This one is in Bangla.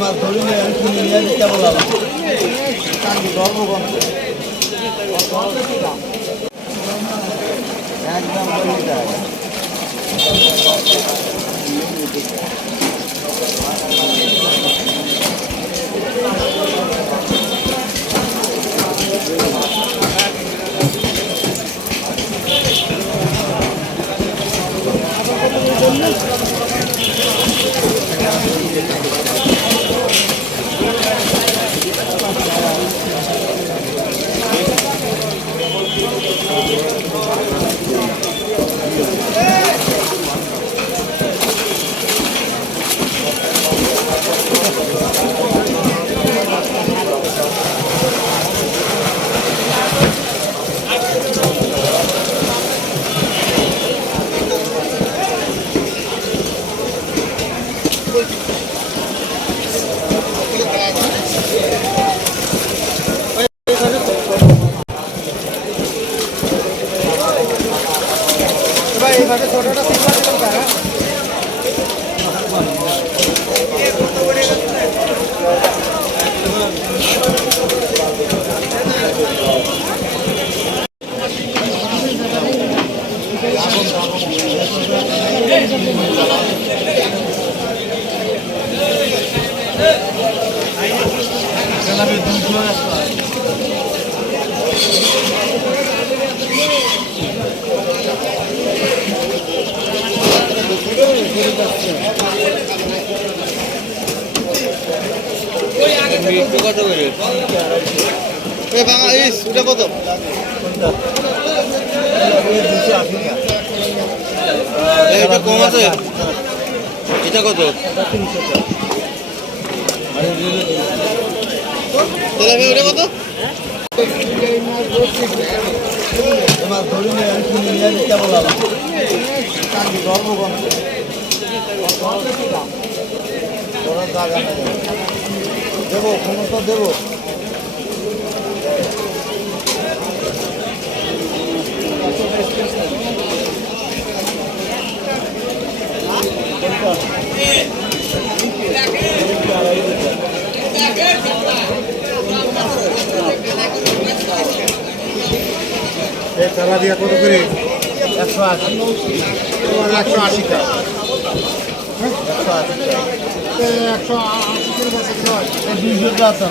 মাছ ধরিনি আমি কিনে নিয়ে আসি কেমন লাগলো একদম এইভাবে ছোটটা কত করে বাংলাদেশ ওটা কত এটা কম আছে এটা কত ওটা কত মাছ ধরিনি আমি কিনে নিয়ে আসি কেমন লাগলো দেবো ক্ষমতা দেবো চালা দিয়া কত করে 180 তোমার 180 টাকা 180 করে 200 টাকা